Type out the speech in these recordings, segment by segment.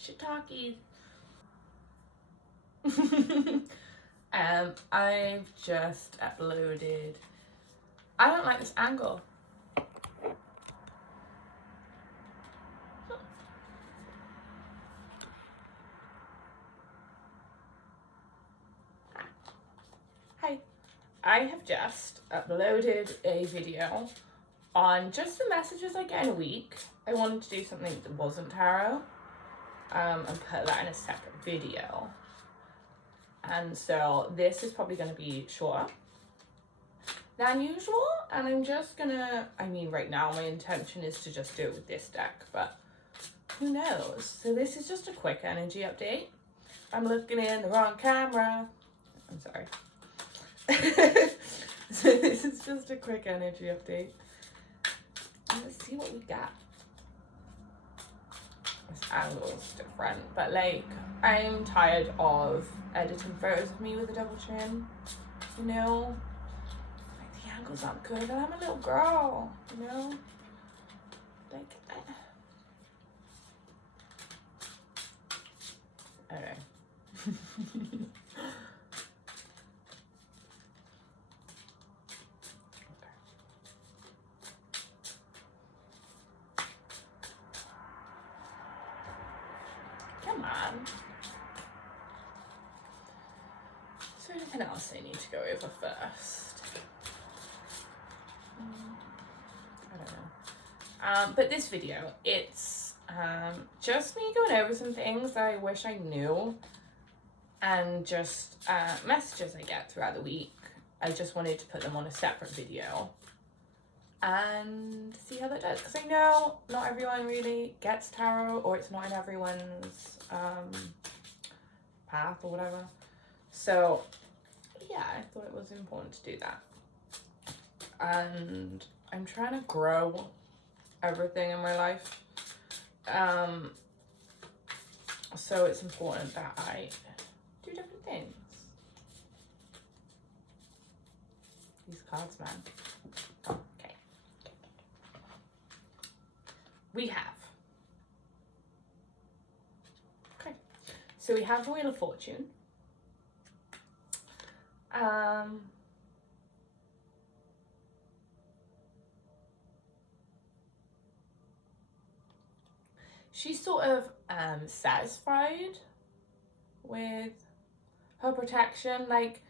shiitake. I've just uploaded. I don't like this angle. Hi. I have just uploaded a video on just the messages I get in a week. I wanted to do something that wasn't tarot, and put that in a separate video. And so this is probably going to be shorter than usual, and I'm just gonna, I mean, right now my intention is to just do it with this deck, but who knows? So this is just a quick energy update. I'm looking in the wrong camera. I'm sorry. So this is just a quick energy update. Let's see what we got. This angle's different, but like, I'm tired of editing photos of me with a double chin, you know? Like, the angles aren't good, and I'm a little girl, you know? Like, okay. Come on. Is there anything else I need to go over first? I don't know. But this video, it's just me going over some things that I wish I knew, and just messages I get throughout the week. I just wanted to put them on a separate video and see how that does, because I know not everyone really gets tarot, or it's not in everyone's path or whatever. So yeah, I thought it was important to do that. And I'm trying to grow everything in my life, so it's important that I do different things. These cards, man. Okay. We have. Okay. So we have the Wheel of Fortune. She's sort of satisfied with her protection. Like,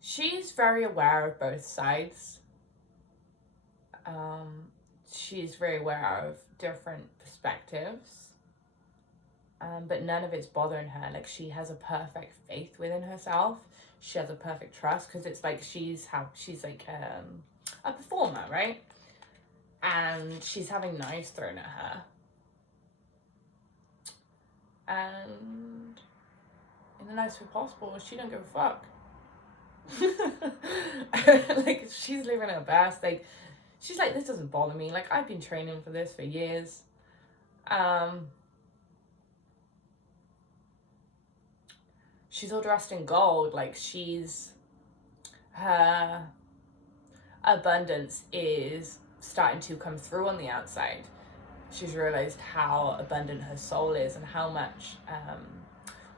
she's very aware of both sides. She's very aware of different perspectives, but none of it's bothering her. Like, she has a perfect faith within herself. She has a perfect trust, because it's like she's like a performer, right? And she's having knives thrown at her. And in the nicest way possible, she don't give a fuck. Like, she's living her best. Like, she's like, this doesn't bother me. Like, I've been training for this for years. She's all dressed in gold. Like, her abundance is starting to come through on the outside. She's realized how abundant her soul is, and how much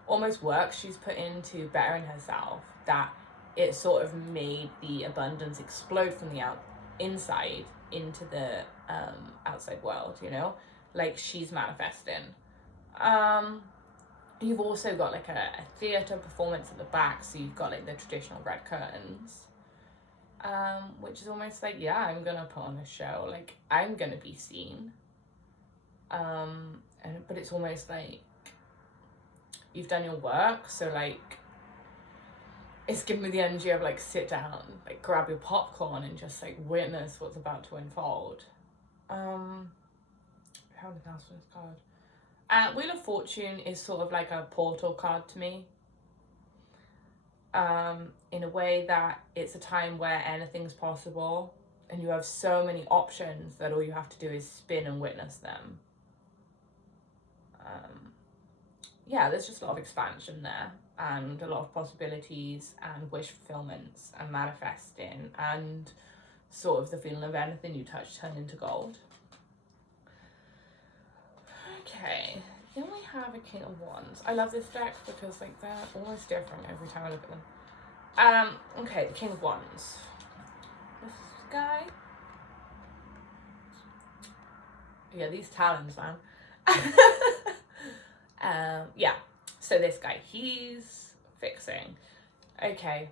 almost work she's put into bettering herself, that it sort of made the abundance explode from the inside into the outside world, you know? Like, she's manifesting. You've also got like a theatre performance at the back, so you've got like the traditional red curtains, which is almost like, yeah, I'm gonna put on a show, like, I'm gonna be seen. But it's almost like you've done your work, so like, it's giving me the energy of like, sit down, like, grab your popcorn and just like witness what's about to unfold. How did I ask for this card? Wheel of Fortune is sort of like a portal card to me, in a way that it's a time where anything's possible, and you have so many options that all you have to do is spin and witness them. Yeah, there's just a lot of expansion there, and a lot of possibilities, and wish fulfillments, and manifesting, and sort of the feeling of anything you touch turn into gold. Okay, then we have a King of Wands. I love this deck because like they're almost different every time I look at them. Okay, the King of Wands. This guy. Yeah, these talons, man. Yeah. So this guy, he's fixing. Okay.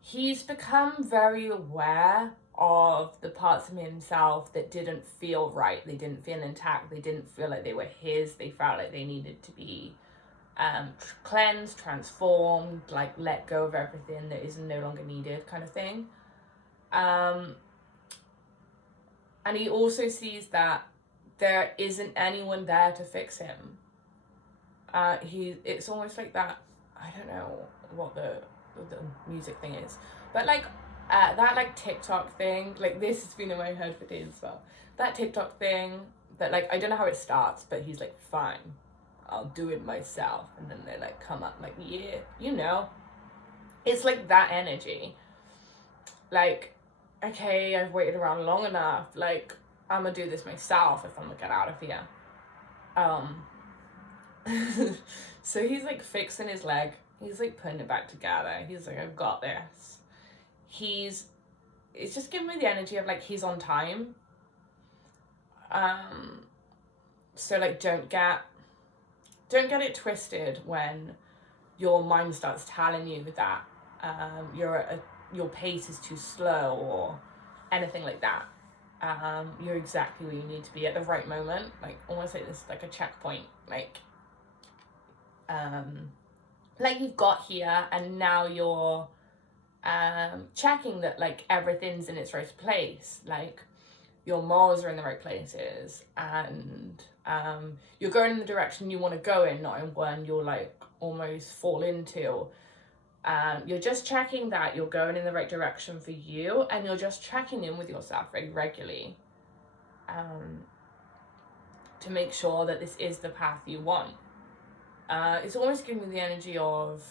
He's become very aware of the parts of himself that didn't feel right. They didn't feel intact. They didn't feel like they were his. They felt like they needed to be cleansed, transformed, like let go of everything that is no longer needed, kind of thing. And he also sees that there isn't anyone there to fix him. It's almost like that, I don't know what the music thing is, but like that like TikTok thing, like this has been in my head for days as well. That TikTok thing that like, I don't know how it starts, but he's like, fine, I'll do it myself. And then they like come up like, yeah, you know, it's like that energy. Like, okay, I've waited around long enough. Like, I'm gonna do this myself if I'm gonna get out of here. So he's like fixing his leg. He's like putting it back together. He's like, I've got this. It's just giving me the energy of like, he's on time. So like, don't get it twisted when your mind starts telling you that your pace is too slow or anything like that. You're exactly where you need to be at the right moment, like almost like this, like a checkpoint, like you've got here, and now you're checking that like everything's in its right place, like your morals are in the right places, and you're going in the direction you want to go in, not in one you'll like almost fall into. You're just checking that you're going in the right direction for you, and you're just checking in with yourself very regularly to make sure that this is the path you want. It's almost giving me the energy of,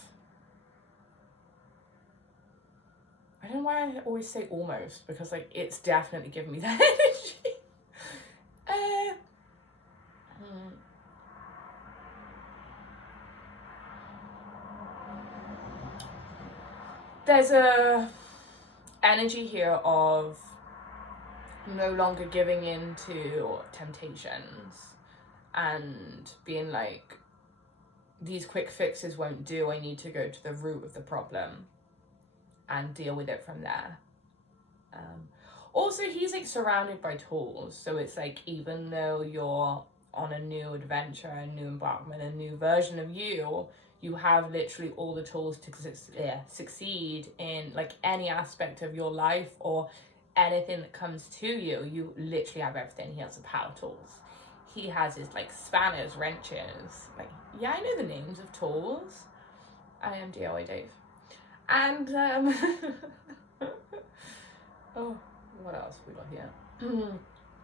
I don't know why I always say almost, because like it's definitely giving me that energy. There's a energy here of no longer giving in to temptations and being like, these quick fixes won't do. I need to go to the root of the problem and deal with it from there. Also, he's like surrounded by tools. So it's like, even though you're on a new adventure, a new embarkment, a new version of you, you have literally all the tools to succeed in like any aspect of your life or anything that comes to you. You literally have everything. He has the power tools. He has his like spanners, wrenches. Like, yeah, I know the names of tools. I am DIY Dave. And oh, what else we got here?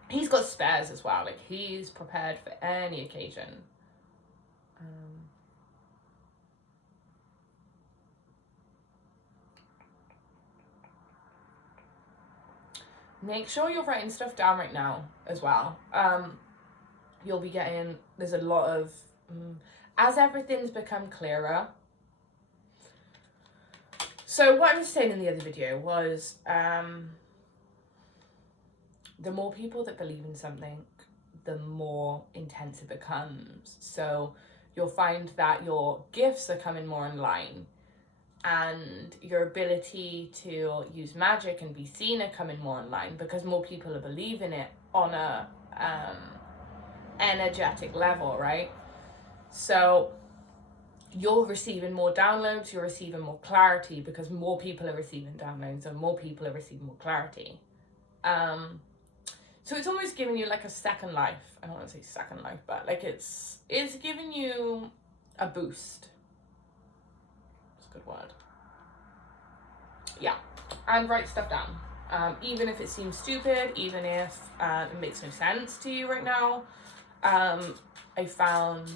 He's got spares as well. Like, he's prepared for any occasion. Make sure you're writing stuff down right now as well. You'll be getting, there's a lot of, as everything's become clearer. So what I was saying in the other video was, the more people that believe in something, the more intense it becomes. So you'll find that your gifts are coming more in line, and your ability to use magic and be seen are coming more in line, because more people are believing it on a energetic level, right? So you're receiving more downloads, you're receiving more clarity, because more people are receiving downloads and more people are receiving more clarity. So it's almost giving you like a second life. I don't want to say second life, but like it's giving you a boost. It's a good word. Yeah, and write stuff down. Even if it seems stupid, even if it makes no sense to you right now. I found,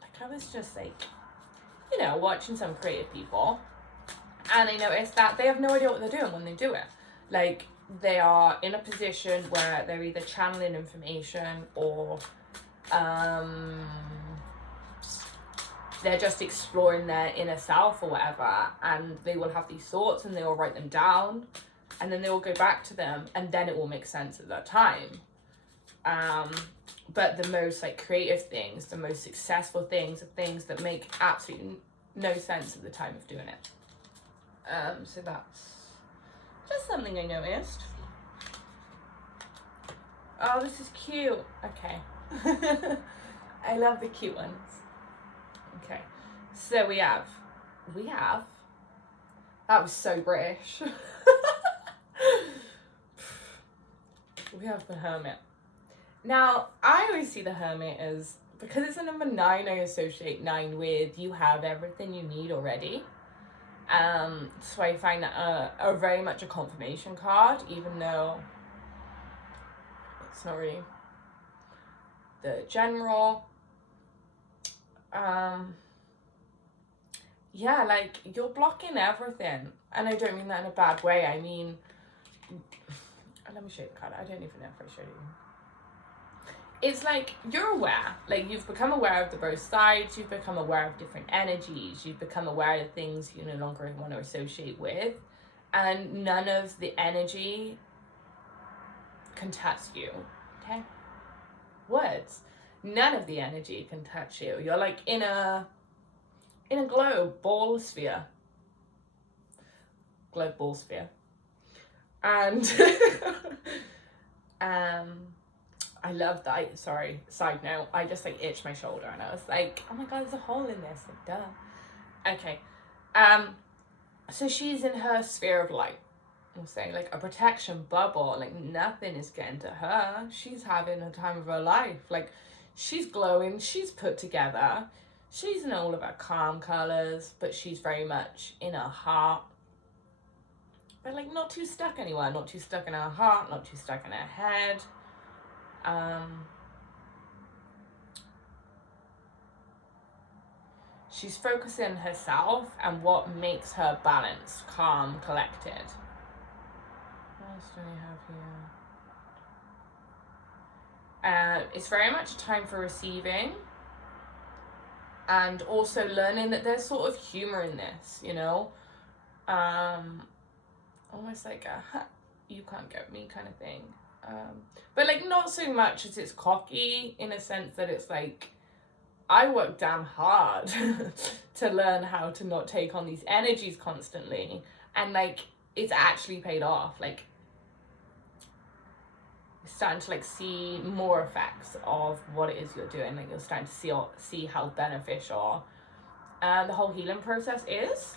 like, I was just like, you know, watching some creative people, and I noticed that they have no idea what they're doing when they do it. Like, they are in a position where they're either channeling information or they're just exploring their inner self or whatever, and they will have these thoughts and they will write them down, and then they will go back to them, and then it will make sense at that time. But the most like creative things, the most successful things, are things that make absolutely no sense at the time of doing it. So that's just something I noticed. Oh, this is cute. Okay. I love the cute ones. Okay. So we have, that was so British. We have the Hermit. Now, I always see the Hermit as, because it's a number 9, I associate 9 with you have everything you need already. So I find that a very much a confirmation card, even though it's not really the general. Yeah, like, you're blocking everything. And I don't mean that in a bad way. I mean, let me show you the card. I don't even know if I showed you. It's like you're aware, like you've become aware of the both sides, you've become aware of different energies, you've become aware of things you no longer want to associate with, and none of the energy can touch you. Okay? Words. None of the energy can touch you. You're like in a globe ball sphere. Globe ball sphere. And I love that. Sorry, side note, I just like itched my shoulder and I was like, oh my god, there's a hole in this, like duh. Okay. So she's in her sphere of light. I'm saying like a protection bubble, like nothing is getting to her. She's having a time of her life. Like she's glowing, she's put together, she's in all of her calm colours, but she's very much in her heart. But like not too stuck anywhere, not too stuck in her heart, not too stuck in her head. She's focusing herself and what makes her balanced, calm, collected. What else do we have here? It's very much time for receiving, and also learning that there's sort of humor in this, you know, almost like a you can't get me kind of thing. But like not so much as it's cocky, in a sense that it's like, I work damn hard to learn how to not take on these energies constantly, and like it's actually paid off. Like you're starting to like see more effects of what it is you're doing. Like you're starting to see how beneficial the whole healing process is.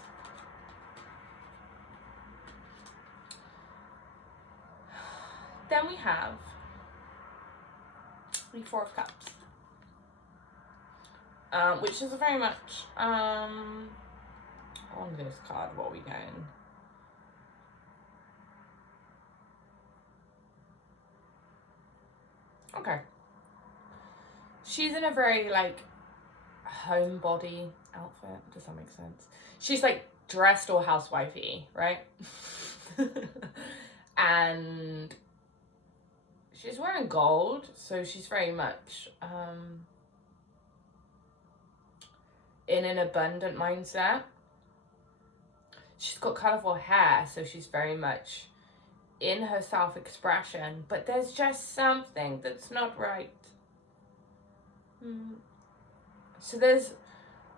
Then we have the Four of Cups, which is a very much, on this card, what are we getting? Okay. She's in a very, like, homebody outfit. Does that make sense? She's, like, dressed all housewifey, right? And she's wearing gold, so she's very much in an abundant mindset. She's got colourful hair, so she's very much in her self-expression, but there's just something that's not right. So there's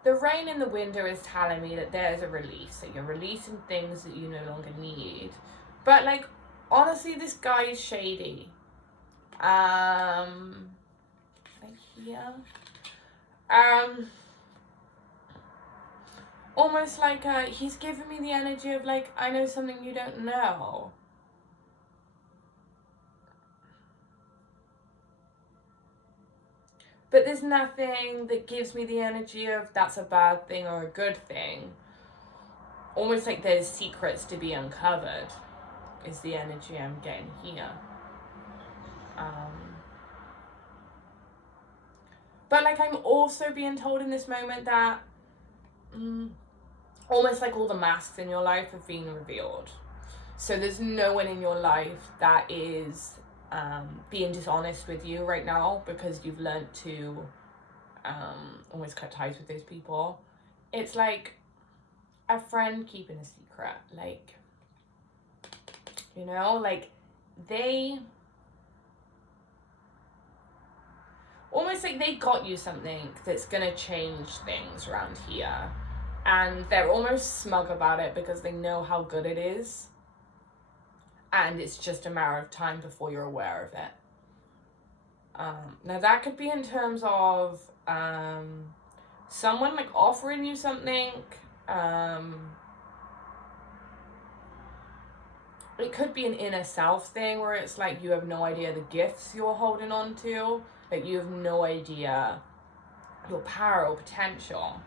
the rain in the window is telling me that there's a release, that you're releasing things that you no longer need. But like, honestly, this guy is shady. Like here. Almost like he's giving me the energy of like, I know something you don't know. But there's nothing that gives me the energy of that's a bad thing or a good thing. Almost like there's secrets to be uncovered is the energy I'm getting here. But like I'm also being told in this moment that almost like all the masks in your life have been revealed. So there's no one in your life that is being dishonest with you right now because you've learned to almost cut ties with those people. It's like a friend keeping a secret, like, you know, like they almost like they got you something that's gonna change things around here, and they're almost smug about it because they know how good it is, and it's just a matter of time before you're aware of it. Now that could be in terms of someone like offering you something. It could be an inner self thing where it's like you have no idea the gifts you're holding on to. Like you have no idea your power or potential.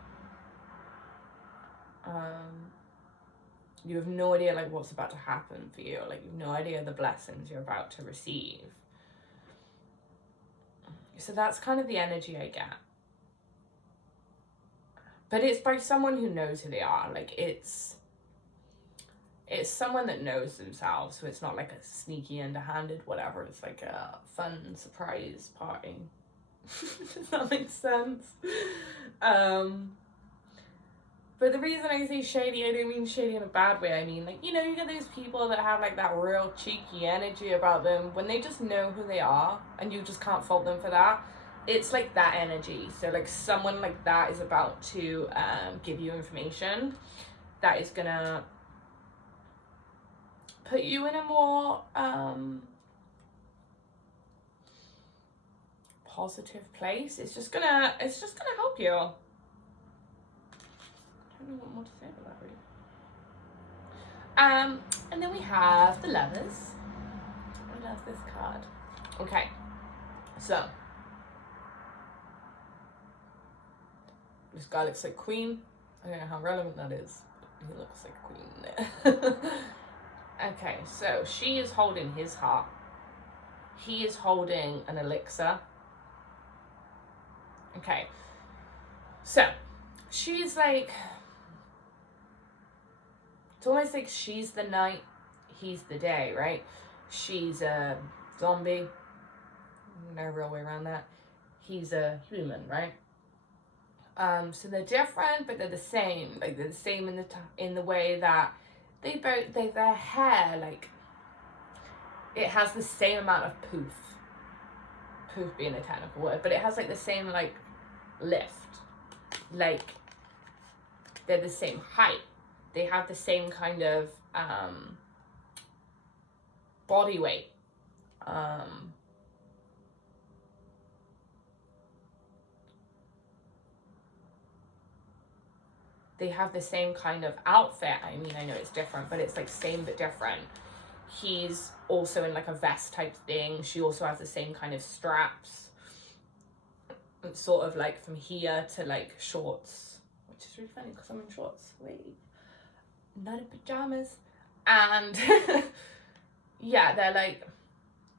You have no idea like what's about to happen for you. Like you have no idea the blessings you're about to receive. So that's kind of the energy I get. But it's by someone who knows who they are. Like it's someone that knows themselves, so it's not like a sneaky, underhanded whatever. It's like a fun surprise party. Does that make sense? But the reason I say shady, I don't mean shady in a bad way. I mean, like, you know, you get those people that have like that real cheeky energy about them when they just know who they are and you just can't fault them for that. It's like that energy. So like someone like that is about to give you information that is gonna put you in a more positive place. It's just gonna help you. I don't know what more to say about that really. And then we have the Lovers. I love this card. Okay, so this guy looks like Queen. I don't know how relevant that is, but he looks like Queen there. Okay, so she is holding his heart. He is holding an elixir. Okay, so she's like, it's almost like she's the night, he's the day, right? She's a zombie, no real way around that. He's a human, right? So they're different, but they're the same. Like they're the same in the way that their hair, like, it has the same amount of poof being a technical word, but it has like the same like lift, like they're the same height, they have the same kind of body weight, they have the same kind of outfit. I mean, I know it's different, but it's like same but different. He's also in like a vest type thing. She also has the same kind of straps. It's sort of like from here to like shorts, which is really funny because I'm in shorts. Wait, not in pajamas. And yeah, they're like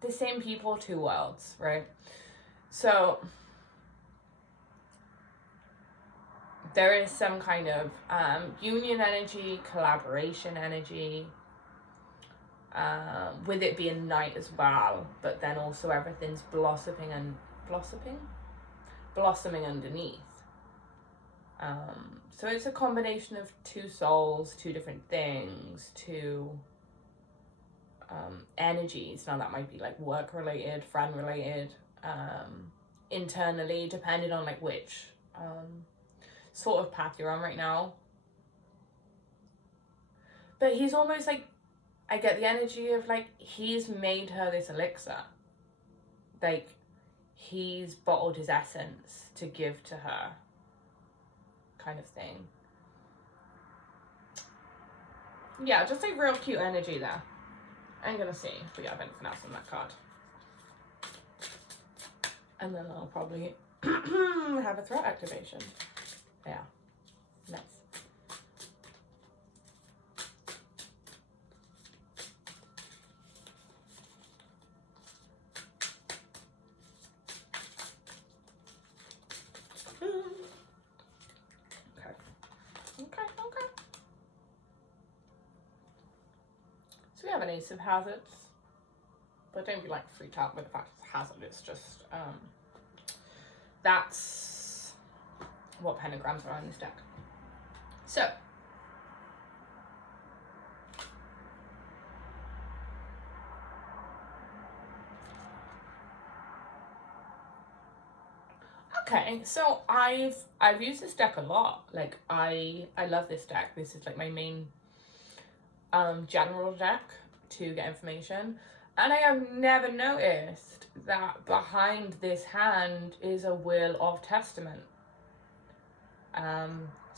the same people, two worlds, right? So there is some kind of union energy, collaboration energy, with it being night as well, but then also everything's blossoming underneath. So it's a combination of two souls, two different things, two energies. Now that might be like work related, friend related, internally, depending on like which sort of path you're on right now. But he's almost like, I get the energy of like, he's made her this elixir. Like, he's bottled his essence to give to her, kind of thing. Yeah, just like real cute energy there. I'm gonna see if we have anything else on that card. And then I'll probably have a throat activation. Yeah, nice. Okay. So yeah, an Ace of Hazards. But don't be like freaked out by the fact it's a hazard. It's just, that's what pentagrams are in this deck. So, okay, so I've used this deck a lot. Like I love this deck. This is like my main general deck to get information, and I have never noticed that behind this hand is a Wheel of Testament.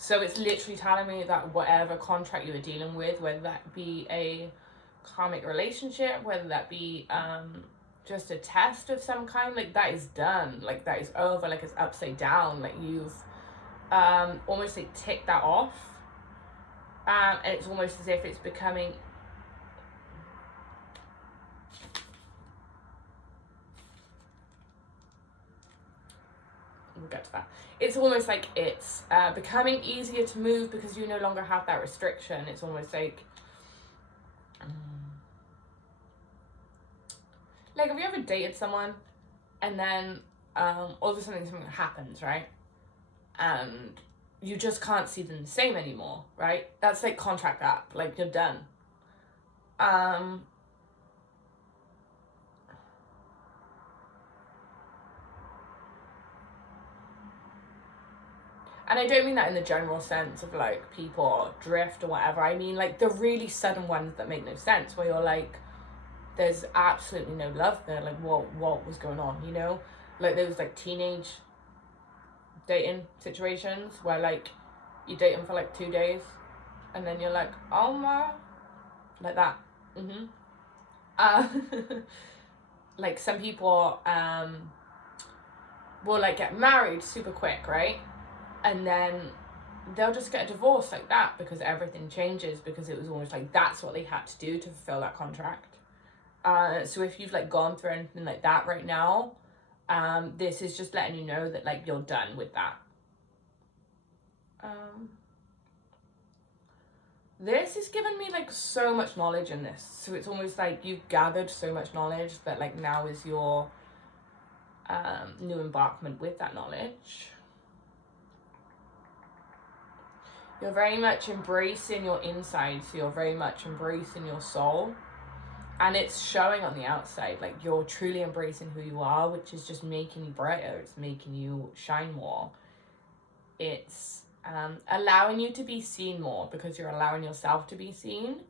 So it's literally telling me that whatever contract you were dealing with, whether that be a karmic relationship, whether that be just a test of some kind, like that is done, like that is over, like it's upside down, like you've almost like ticked that off, and it's almost as if it's becoming we'll get to that. It's almost like it's becoming easier to move because you no longer have that restriction. It's almost like have you ever dated someone and then all of a sudden something happens, right? And you just can't see them the same anymore, right? That's like contract up, like you're done. And I don't mean that in the general sense of like people drift or whatever. I mean like the really sudden ones that make no sense, where you're like, there's absolutely no love there. Like what was going on, you know? Like those like teenage dating situations where like you date them for like 2 days and then you're like, oh my, like that. Like some people will like get married super quick, right? And then they'll just get a divorce like that because everything changes, because it was almost like that's what they had to do to fulfill that contract. So if you've like gone through anything like that right now, this is just letting you know that like you're done with that. This is giving me like so much knowledge in this. So it's almost like you've gathered so much knowledge that like now is your new embarkment with that knowledge. You're very much embracing your inside, so you're very much embracing your soul. And it's showing on the outside, like you're truly embracing who you are, which is just making you brighter. It's making you shine more. It's allowing you to be seen more because you're allowing yourself to be seen.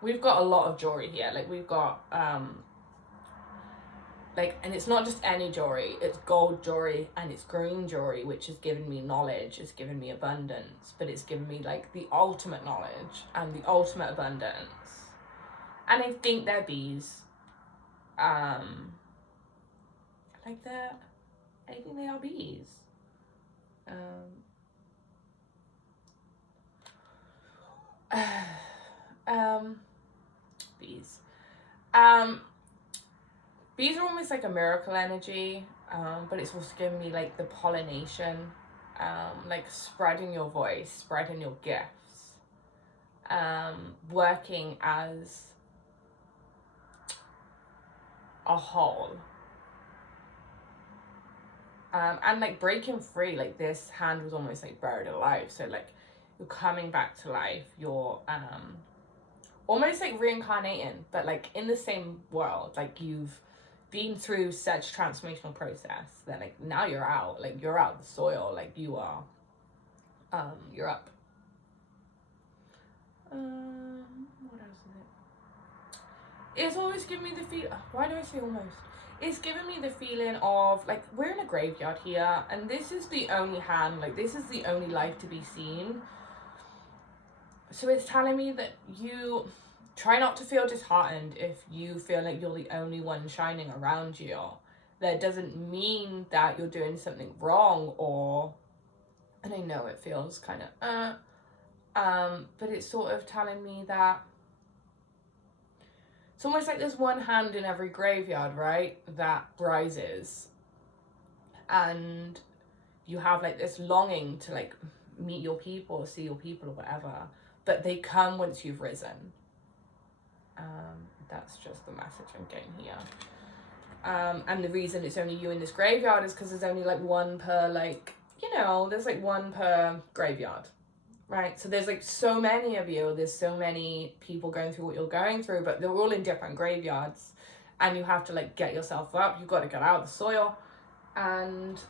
We've got a lot of jewelry here. Like we've got and it's not just any jewelry, it's gold jewelry and it's green jewelry, which has given me knowledge, it's given me abundance, but it's given me like the ultimate knowledge and the ultimate abundance. And I think they're bees. I think they are bees. Bees. Bees are almost like a miracle energy, but it's also giving me like the pollination, like spreading your voice, spreading your gifts, working as a whole, and like breaking free. Like this hand was almost like buried alive, so like you're coming back to life, you're almost like reincarnating, but like in the same world. Like you've been through such transformational process that like now you're out of the soil, like you are you're up. What else is it? It's always giving me the feel, why do I say almost? It's giving me the feeling of like we're in a graveyard here, and this is the only hand, like this is the only life to be seen. So it's telling me that you try not to feel disheartened if you feel like you're the only one shining around you. That doesn't mean that you're doing something wrong, and I know it feels kind of but it's sort of telling me that it's almost like there's one hand in every graveyard, right, that rises, and you have like this longing to like meet your people or see your people or whatever, but they come once you've risen. That's just the message I'm getting here. And the reason it's only you in this graveyard is because there's only like one per, like, you know, there's like one per graveyard, right? So there's like so many of you, there's so many people going through what you're going through, but they're all in different graveyards, and you have to like get yourself up. You've got to get out of the soil, and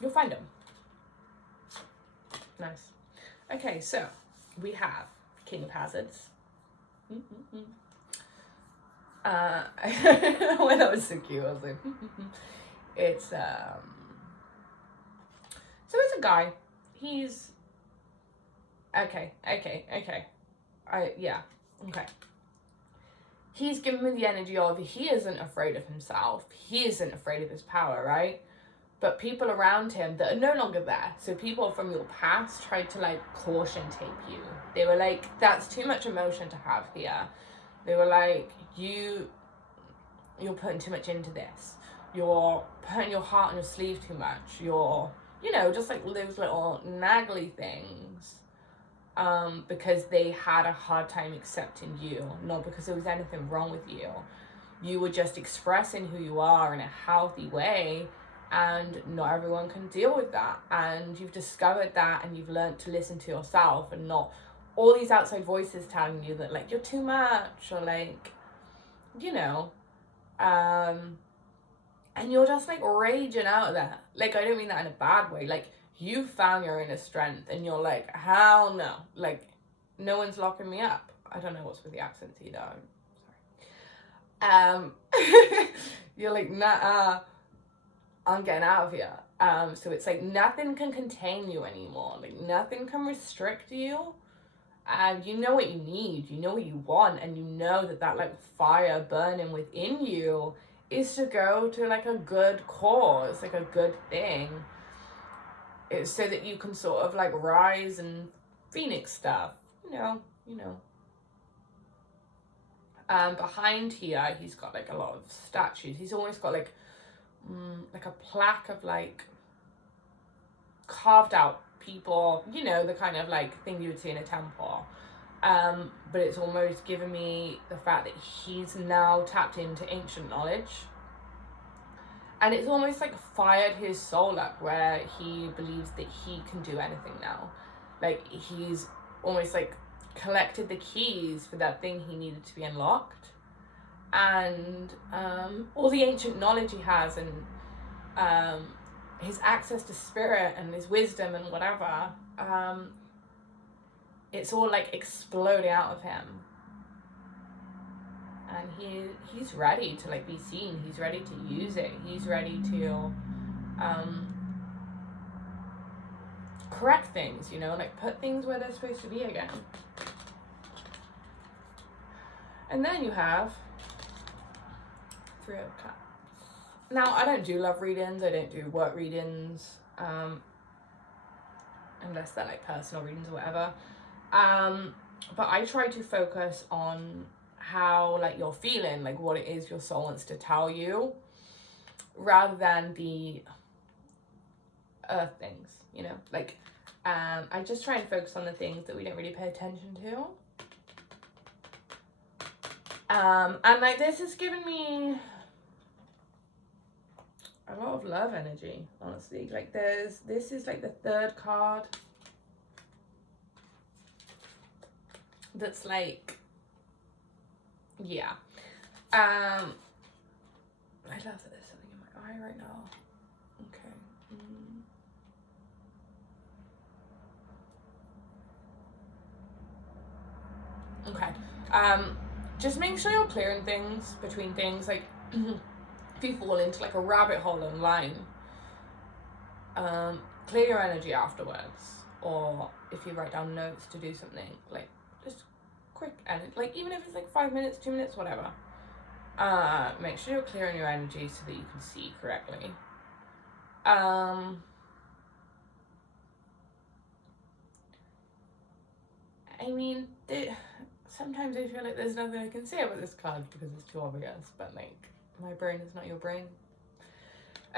you'll find them. Nice. Okay, so we have King of Hazards. When I was so cute, I was like, it's so it's a guy. He's okay. He's given me the energy of he isn't afraid of himself. He isn't afraid of his power, right? But people around him that are no longer there, so people from your past tried to like caution tape you. They were like, that's too much emotion to have here. They were like, you're putting too much into this. You're putting your heart on your sleeve too much. You're, you know, just like those little naggly things. Because they had a hard time accepting you, not because there was anything wrong with you. You were just expressing who you are in a healthy way, and not everyone can deal with that. And you've discovered that, and you've learned to listen to yourself and not all these outside voices telling you that like you're too much, or like, you know, and you're just like raging out of that. Like, I don't mean that in a bad way. Like, you found your inner strength and you're like, hell no, like no one's locking me up. I don't know what's with the accents either, I'm sorry. You're like, nah, I'm getting out of here. So it's like nothing can contain you anymore. Like, nothing can restrict you. And you know what you need, you know what you want, and you know that like fire burning within you is to go to like a good cause, like a good thing. It's so that you can sort of like rise and phoenix stuff, you know. Behind here, he's got like a lot of statues. He's almost got like a plaque of like carved out people, you know, the kind of like thing you would see in a temple. But it's almost given me the fact that he's now tapped into ancient knowledge. And it's almost like fired his soul up, where he believes that he can do anything now. Like, he's almost like collected the keys for that thing he needed to be unlocked. And all the ancient knowledge he has, and his access to spirit and his wisdom and whatever, it's all like exploding out of him. And he's ready to like be seen. He's ready to use it. He's ready to correct things, you know, like put things where they're supposed to be again. And then you have Three of Cups. Now, I don't do love readings. I don't do work readings, unless they're like personal readings or whatever. But I try to focus on how like you're feeling, like what it is your soul wants to tell you, rather than the earth things, you know. Like, I just try and focus on the things that we don't really pay attention to. And like this has given me a lot of love energy, honestly. Like this is like the third card that's like, yeah. I love that there's something in my eye right now. Okay. Okay. Just make sure you're clearing things between things. Like, if you fall into like a rabbit hole online, clear your energy afterwards. Or if you write down notes to do something, like just quick energy, like even if it's like 5 minutes, 2 minutes, whatever. Make sure you're clearing your energy so that you can see correctly. I mean, sometimes I feel like there's nothing I can say about this card because it's too obvious, but like, my brain is not your brain.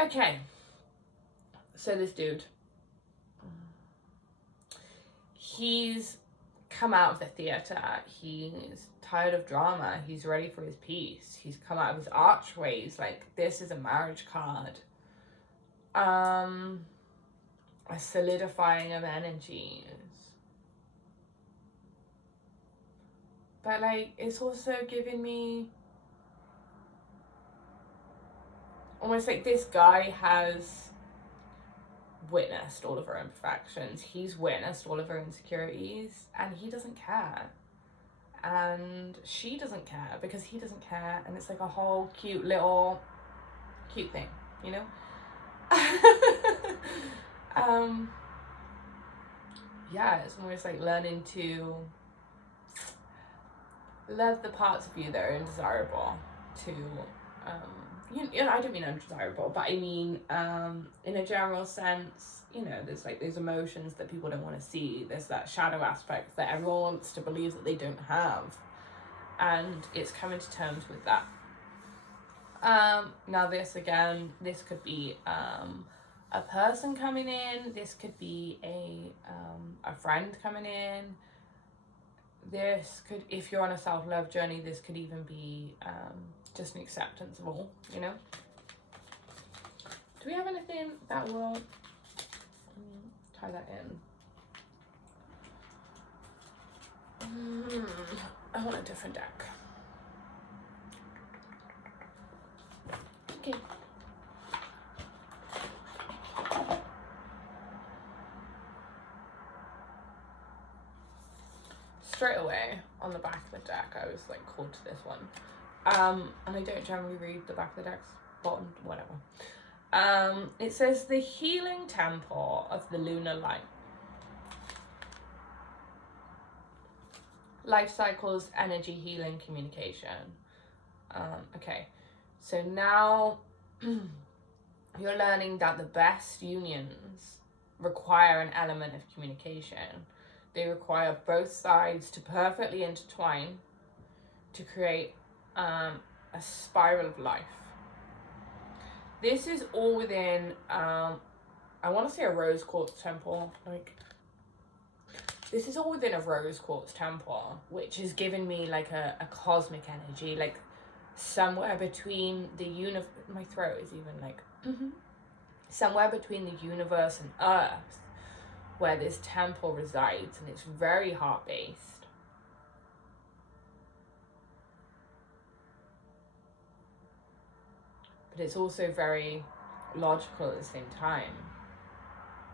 Okay, So this dude, he's come out of the theatre. He's tired of drama. He's ready for his peace. He's come out of his archways. Like, this is a marriage card. A solidifying of energies. But, like, it's also giving me almost like this guy has witnessed all of her imperfections. He's witnessed all of her insecurities, and he doesn't care. And she doesn't care because he doesn't care. And it's like a whole cute thing, you know? Yeah, it's almost like learning to love the parts of you that are undesirable, to you know, I don't mean undesirable, but I mean in a general sense, you know, there's like those emotions that people don't want to see. There's that shadow aspect that everyone wants to believe that they don't have, and it's coming to terms with that. Now this could be a person coming in. This could be a friend coming in. This could, if you're on a self-love journey, this could even be just an acceptance of all, you know? Do we have anything that will tie that in? I want a different deck. Okay. Straight away on the back of the deck, I was like called to this one. And I don't generally read the back of the decks, bottom, whatever. It says the healing temple of the lunar light. Life cycles, energy, healing, communication. Okay, so now you're learning that the best unions require an element of communication. They require both sides to perfectly intertwine to create a spiral of life. This is all within, I want to say a rose quartz temple. Like, this is all within a rose quartz temple, which is giving me like a cosmic energy, like somewhere between the my throat is even like, somewhere between the universe and Earth, where this temple resides, and it's very heart-based. But it's also very logical at the same time.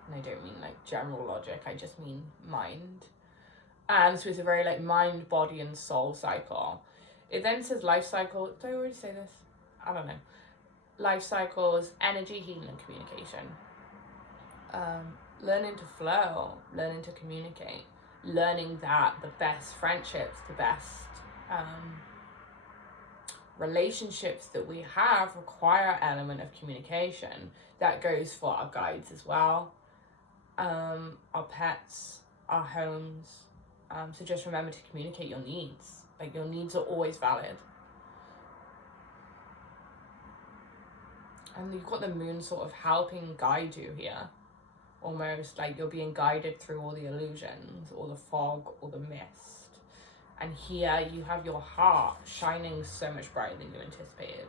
And I don't mean like general logic, I just mean mind. And so it's a very like mind, body, and soul cycle. It then says life cycle. Did I already say this? I don't know. Life cycles, energy, healing, and communication. Learning to flow, learning to communicate, learning that the best friendships, the best relationships that we have require an element of communication. That goes for our guides as well, our pets, our homes. So just remember to communicate your needs. Like, your needs are always valid. And you've got the moon sort of helping guide you here. Almost like you're being guided through all the illusions, all the fog, all the mist. And here you have your heart shining so much brighter than you anticipated.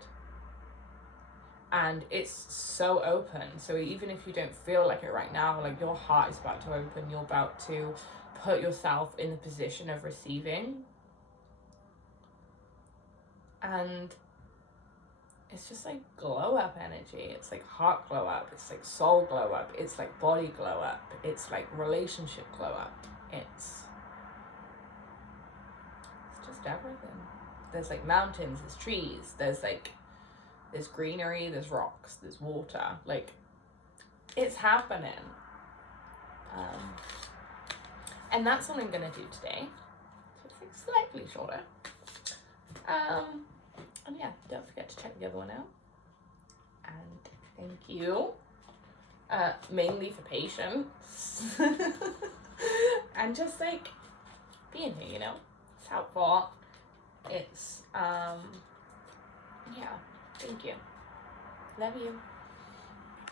And it's so open. So even if you don't feel like it right now, like your heart is about to open, you're about to put yourself in the position of receiving. And it's just like glow up energy. It's like heart glow up. It's like soul glow up. It's like body glow up. It's like relationship glow up. It's just everything. There's like mountains, there's trees, there's greenery, there's rocks, there's water. Like, it's happening. And that's what I'm gonna do today. So it's like slightly shorter. And yeah, don't forget to check the other one out. And thank you, mainly for patience. And just like being here, you know, it's helpful. It's, yeah, thank you. Love you.